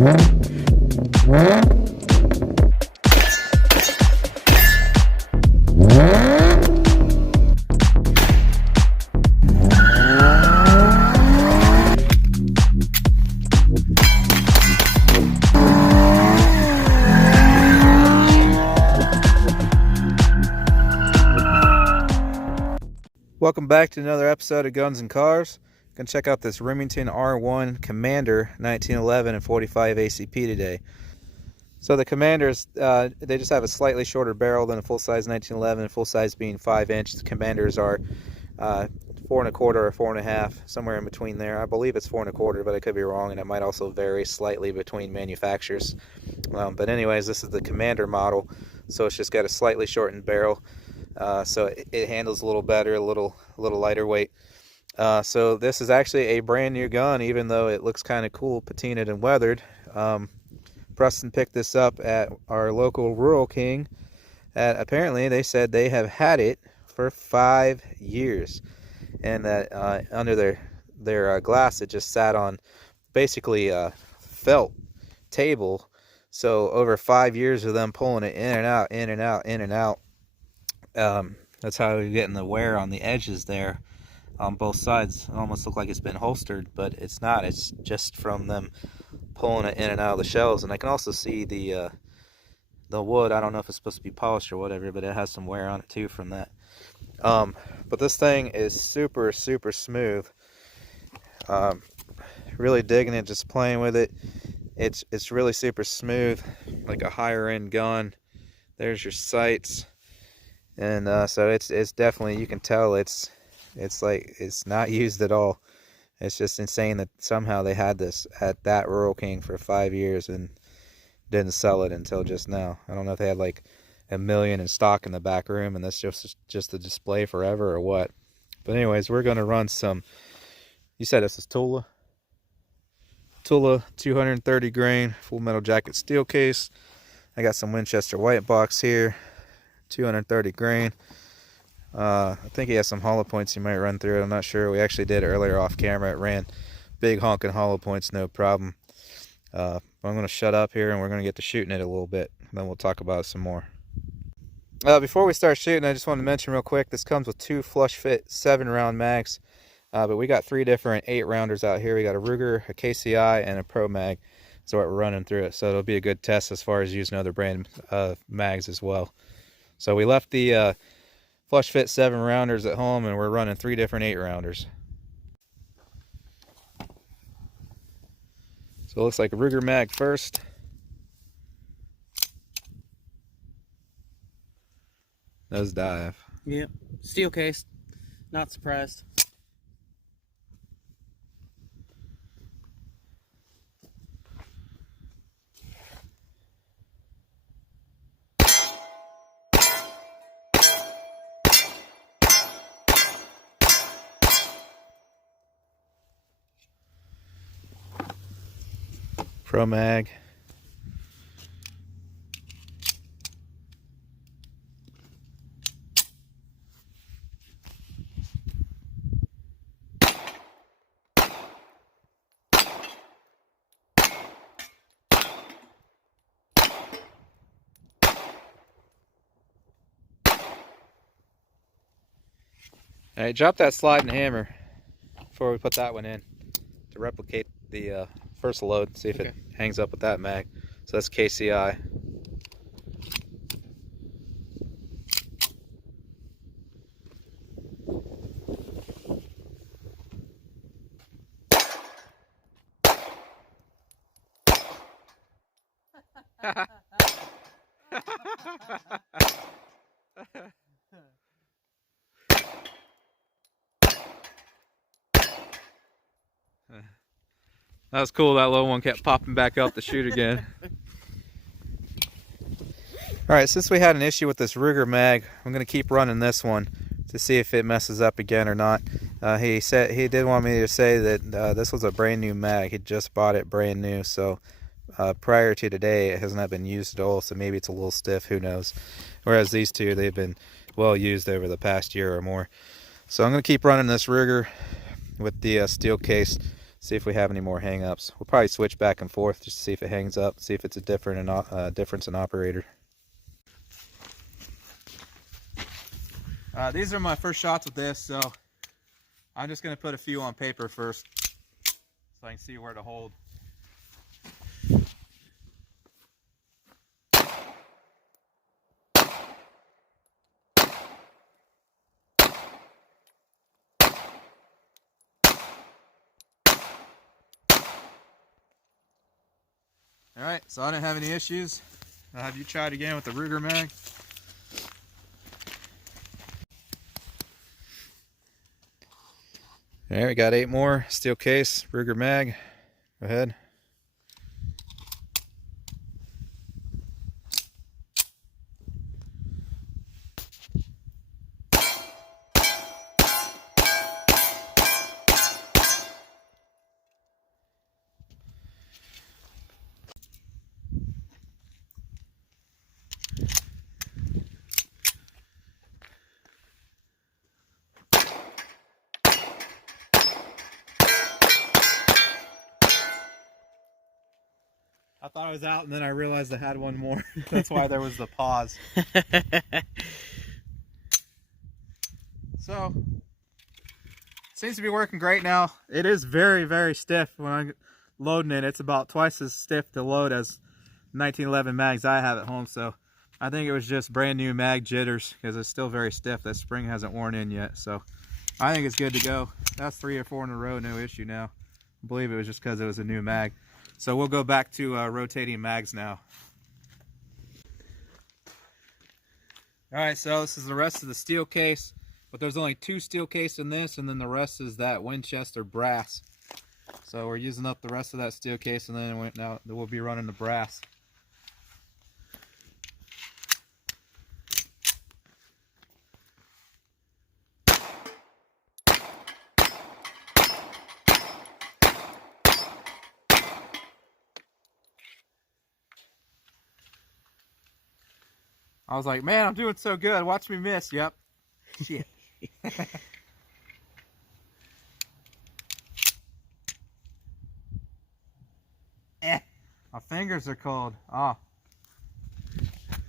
Welcome back to another episode of Guns and Cars. Gonna check out this Remington R1 Commander 1911 and 45 ACP today. So the Commanders, they just have a slightly shorter barrel than a full-size 1911, full-size being 5-inch. The Commanders are 4 1/4 or 4 1/2, somewhere in between there. I believe it's 4 1/4, but I could be wrong, and it might also vary slightly between manufacturers. But anyways, this is the Commander model, so it's just got a slightly shortened barrel. So it handles a little better, a little lighter weight. So this is actually a brand new gun, even though it looks kind of cool, patinaed and weathered. Preston picked this up at our local Rural King. Apparently, they said they have had it for 5 years, and that under their glass, it just sat on basically a felt table. So over 5 years of them pulling it in and out, in and out, in and out. That's how you're getting the wear on the edges there on both sides. It almost looks like it's been holstered, but it's not. It's just from them pulling it in and out of the shells. And I can also see the wood. I don't know if it's supposed to be polished or whatever, but it has some wear on it too from that. But this thing is super smooth. Really digging it, just playing with it. It's really super smooth, like a higher end gun. There's your sights. And so it's definitely, you can tell it's like it's not used at all. It's just insane that somehow they had this at that Rural King for 5 years and didn't sell it until just now. I don't know if they had like 1 million in stock in the back room and that's just a display forever or what. But anyways, we're gonna run some. You said this is Tula 230 grain full metal jacket steel case. I got some Winchester white box here. 230 grain. I think he has some hollow points you might run through it. I'm not sure. We actually did earlier off camera. It ran big honking hollow points, no problem. I'm going to shut up here and we're going to get to shooting it a little bit. Then we'll talk about it some more. Before we start shooting, I just want to mention real quick, this comes with 2 flush fit 7-round mags. But we got 3 different 8-rounders out here. We got a Ruger, a KCI, and a Pro Mag. So we're running through it. So it'll be a good test as far as using other brand mags as well. So we left the flush fit 7-rounders at home and we're running 3 different 8-rounders. So it looks like a Ruger mag first. Nose dive. Yep. Steel case. Not surprised. Pro Mag. All right, drop that sliding hammer before we put that one in to replicate the first load, see if it hangs up with that mag. So that's KCI. That was cool. That low one kept popping back up to shoot again. Alright, since we had an issue with this Ruger mag, I'm going to keep running this one to see if it messes up again or not. He said he did want me to say that this was a brand new mag. He just bought it brand new, so prior to today it has not been used at all, so maybe it's a little stiff, who knows. Whereas these two, they've been well used over the past year or more. So I'm going to keep running this Ruger with the steel case. see if we have any more hang-ups. We'll probably switch back and forth just to see if it hangs up, see if it's a difference in operator. These are my first shots with this, so I'm just going to put a few on paper first so I can see where to hold. Alright, so I didn't have any issues. Have you tried again with the Ruger mag? Alright, we got 8 more. Steel case, Ruger mag. Go ahead. I thought I was out, and then I realized I had one more. That's why there was the pause. So, seems to be working great now. It is very, very stiff when I'm loading it. It's about twice as stiff to load as 1911 mags I have at home. So, I think it was just brand new mag jitters because it's still very stiff. That spring hasn't worn in yet. So, I think it's good to go. That's 3 or 4 in a row, no issue now. I believe it was just because it was a new mag. So we'll go back to rotating mags now. Alright, so this is the rest of the steel case, but there's only 2 steel case in this, and then the rest is that Winchester brass. So we're using up the rest of that steel case, and then now we'll be running the brass. I was like, man, I'm doing so good. Watch me miss. Yep. Shit. My fingers are cold. Oh.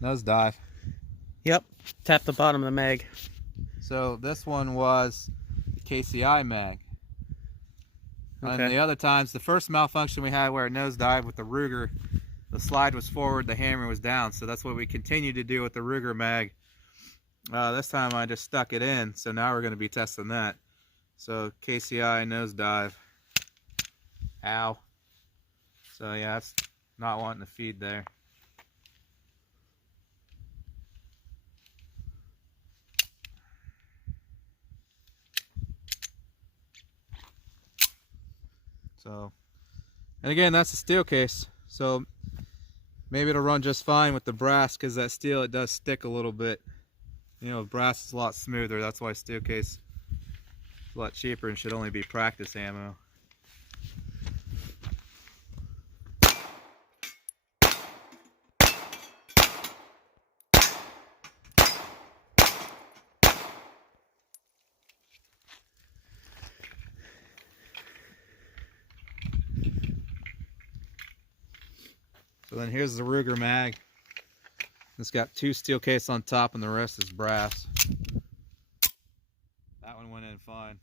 Nose dive. Yep. Tap the bottom of the mag. So this one was the KCI mag. Okay. And the other times, the first malfunction we had where it nose dived with the Ruger, the slide was forward, the hammer was down. So that's what we continued to do with the Ruger mag. This time I just stuck it in. So now we're going to be testing that. So KCI nose dive. Ow. So yeah, it's not wanting to feed there. So, and again, that's a steel case. So maybe it'll run just fine with the brass because that steel, it does stick a little bit. You know, brass is a lot smoother. That's why steel case is a lot cheaper and should only be practice ammo. So then here's the Ruger mag. It's got 2 steel case on top and the rest is brass. That one went in fine.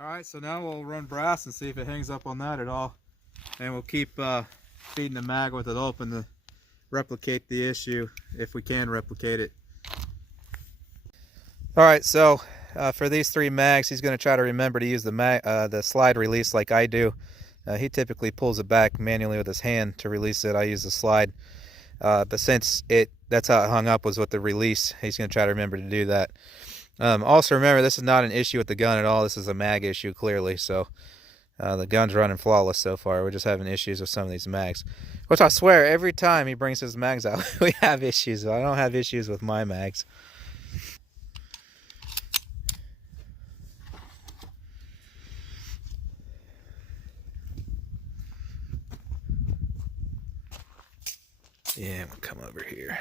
Alright, so now we'll run brass and see if it hangs up on that at all. And we'll keep feeding the mag with it open to replicate the issue if we can replicate it. Alright, so for these 3 mags, he's going to try to remember to use the slide release like I do. He typically pulls it back manually with his hand to release it. I use the slide. But since that's how it hung up, was with the release, he's going to try to remember to do that. Also remember, this is not an issue with the gun at all. This is a mag issue, clearly. So the gun's running flawless so far. We're just having issues with some of these mags. Which I swear, every time he brings his mags out, we have issues. I don't have issues with my mags. Yeah, I'm gonna come over here.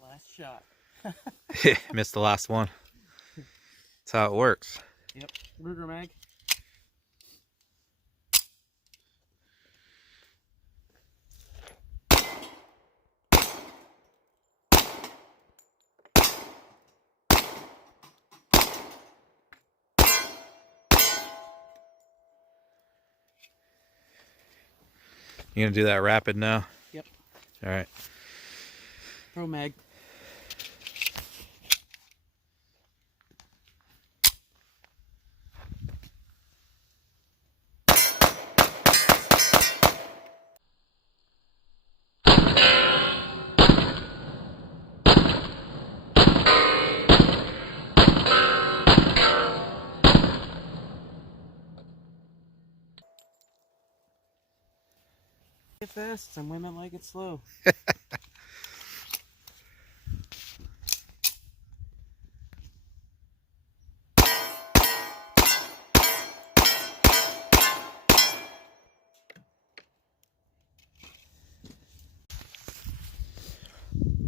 Last shot. Missed the last one. That's how it works. Yep. Ruger mag. You gonna do that rapid now? Yep. All right. Pro mag. It fast. Some women like it slow.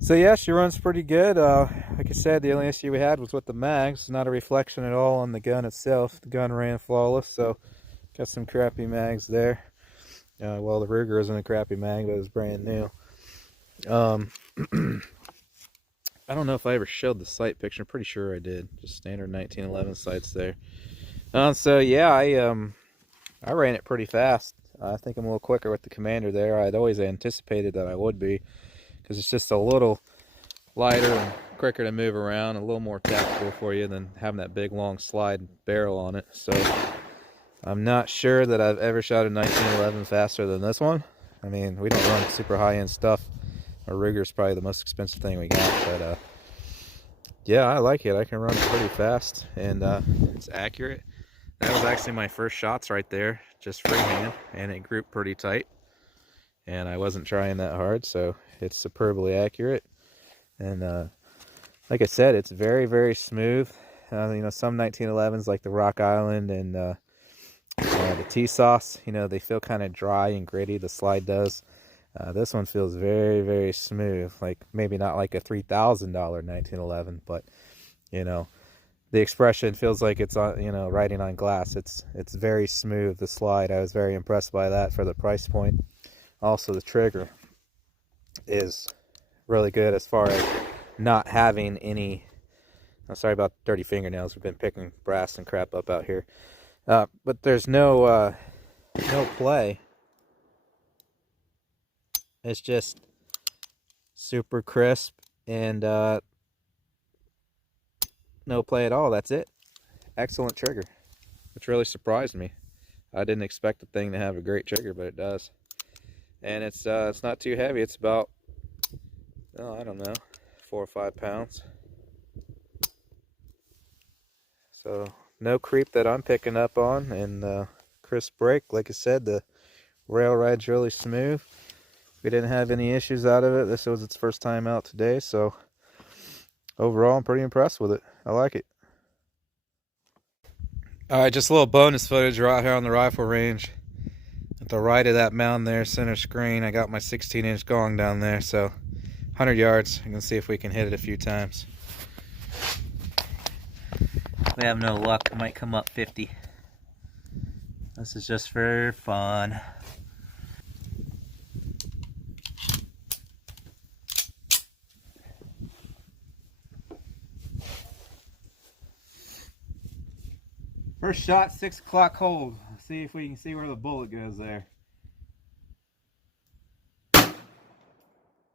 So yeah, she runs pretty good. Like I said, the only issue we had was with the mags. It's not a reflection at all on the gun itself. The gun ran flawless, so got some crappy mags there. Well, the Ruger isn't a crappy mag, but it was brand new. I don't know if I ever showed the sight picture. I'm pretty sure I did. Just standard 1911 sights there. So yeah, I ran it pretty fast. I think I'm a little quicker with the Commander there. I'd always anticipated that I would be, because it's just a little lighter and quicker to move around, a little more tactical for you than having that big long slide barrel on it. So I'm not sure that I've ever shot a 1911 faster than this one. I mean, we don't run super high-end stuff. Our Ruger's probably the most expensive thing we got, but yeah, I like it. I can run pretty fast, and it's accurate. That was actually my first shots right there, just freehand, and it grouped pretty tight. And I wasn't trying that hard, so it's superbly accurate. And like I said, it's very, very smooth. You know, some 1911s like the Rock Island and the T-Sauce, you know, they feel kind of dry and gritty. The slide does. This one feels very, very smooth. Like maybe not like a $3,000 1911, but you know, the expression feels like it's on, you know, riding on glass. It's very smooth, the slide. I was very impressed by that for the price point. Also, the trigger is really good as far as not having any. I'm sorry about dirty fingernails. We've been picking brass and crap up out here, but there's no play. It's just super crisp and no play at all. That's it. Excellent trigger, which really surprised me. I didn't expect the thing to have a great trigger, but it does. And it's not too heavy. It's about, oh, I don't know, 4 or 5 pounds. So no creep that I'm picking up on, and crisp brake. Like I said, the rail ride's really smooth. We didn't have any issues out of it. This was its first time out today, so overall I'm pretty impressed with it. I like it. Alright, just a little bonus footage right here on the rifle range. At the right of that mound there, center screen, I got my 16-inch gong down there, so 100 yards. I'm going to see if we can hit it a few times. We have no luck. It might come up 50. This is just for fun. First shot, 6 o'clock hold. Let's see if we can see where the bullet goes there.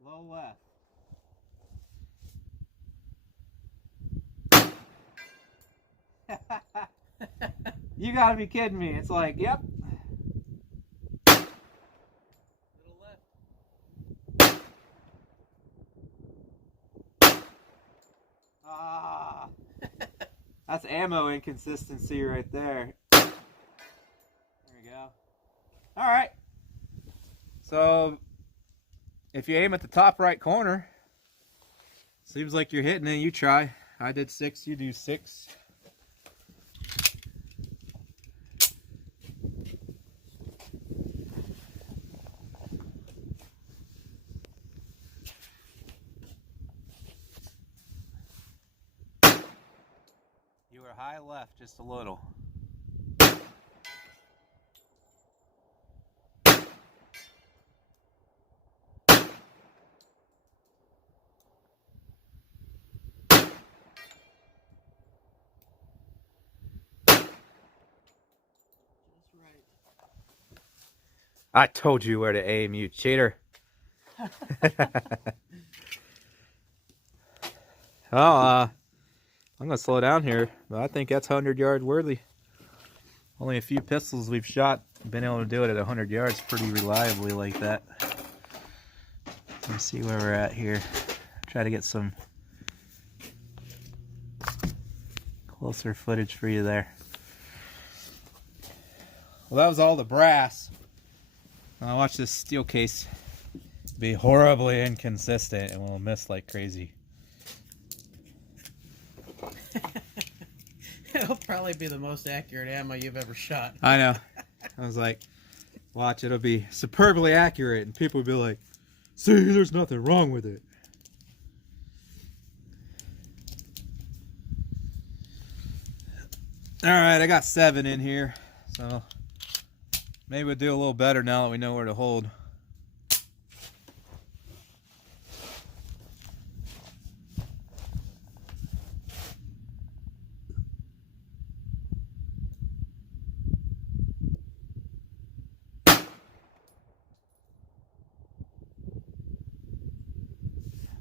Low left. You gotta be kidding me. It's like, yep. Little left. Ah. That's ammo inconsistency right there. There we go. Alright. So if you aim at the top right corner, seems like you're hitting it. You try. I did 6, you do 6. You were high left just a little. I told you where to aim, you cheater. I'm gonna slow down here, but I think that's 100-yard worthy. Only a few pistols we've shot been able to do it at 100 yards pretty reliably like that. Let's see where we're at here. Try to get some closer footage for you there. Well, that was all the brass. Now watch this steel case be horribly inconsistent and we'll miss like crazy. It'll probably be the most accurate ammo you've ever shot. I know. I was like, watch, it'll be superbly accurate and people will be like, see, there's nothing wrong with it. Alright, I got 7 in here, so maybe we'll do a little better now that we know where to hold.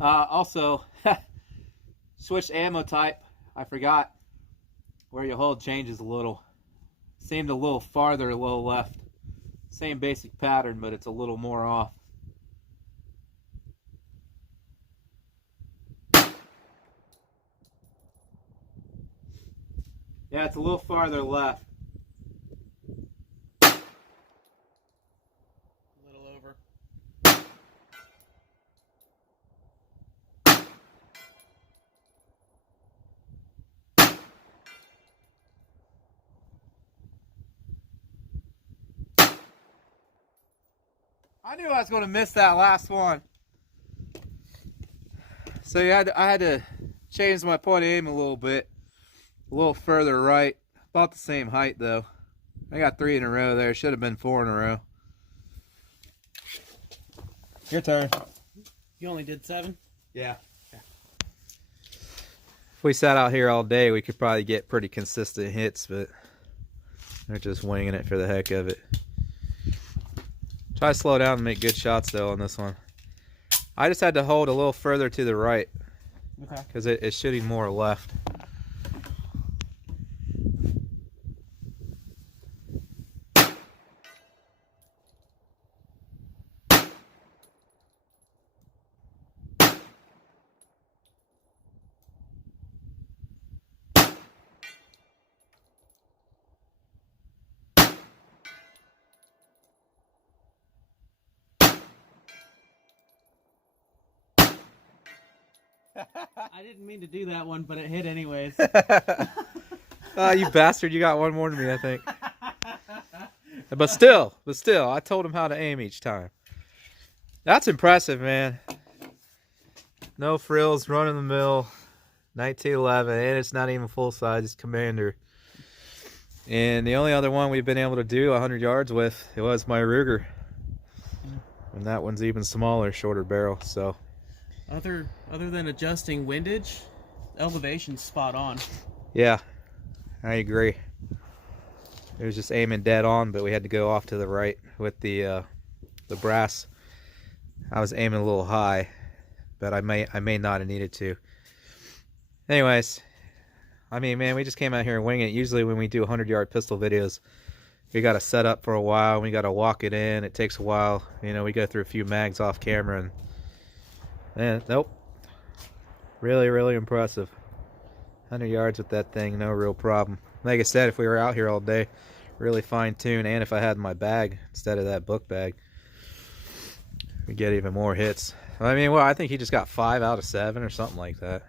Also, switched ammo type. I forgot where you hold changes a little. Seemed a little farther, a little left. Same basic pattern, but it's a little more off. Yeah, it's a little farther left. A little over. I knew I was going to miss that last one. So I had to change my point of aim a little bit. A little further right. About the same height though. I got 3 in a row there. Should have been 4 in a row. Your turn. You only did 7? Yeah. If we sat out here all day, we could probably get pretty consistent hits, but they're just winging it for the heck of it. Try to slow down and make good shots though on this one. I just had to hold a little further to the right. Okay. Because it's shooting more left. I didn't mean to do that one, but it hit anyways. You bastard, you got one more than me, I think. But still, I told him how to aim each time. That's impressive, man. No frills, run of the mill, 1911, and it's not even full size, it's Commander. And the only other one we've been able to do 100 yards with, it was my Ruger. And that one's even smaller, shorter barrel, so. Other than adjusting windage, elevation's spot on. Yeah, I agree. It was just aiming dead on, but we had to go off to the right with the brass. I was aiming a little high, but I may not have needed to. Anyways, I mean, man, we just came out here and wing it. Usually when we do 100-yard pistol videos, we got to set up for a while. We got to walk it in. It takes a while. You know, we go through a few mags off camera, and man, nope. Really, really impressive. 100 yards with that thing, no real problem. Like I said, if we were out here all day, really fine-tuned, and if I had my bag instead of that book bag, We get even more hits. I mean, well, I think he just got 5 out of 7 or something like that.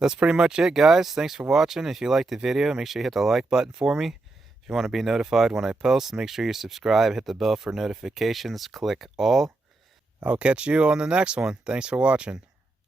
That's pretty much it, guys. Thanks for watching. If you liked the video, make sure you hit the like button for me. If you want to be notified when I post, make sure you subscribe, hit the bell for notifications, click all. I'll catch you on the next one. Thanks for watching.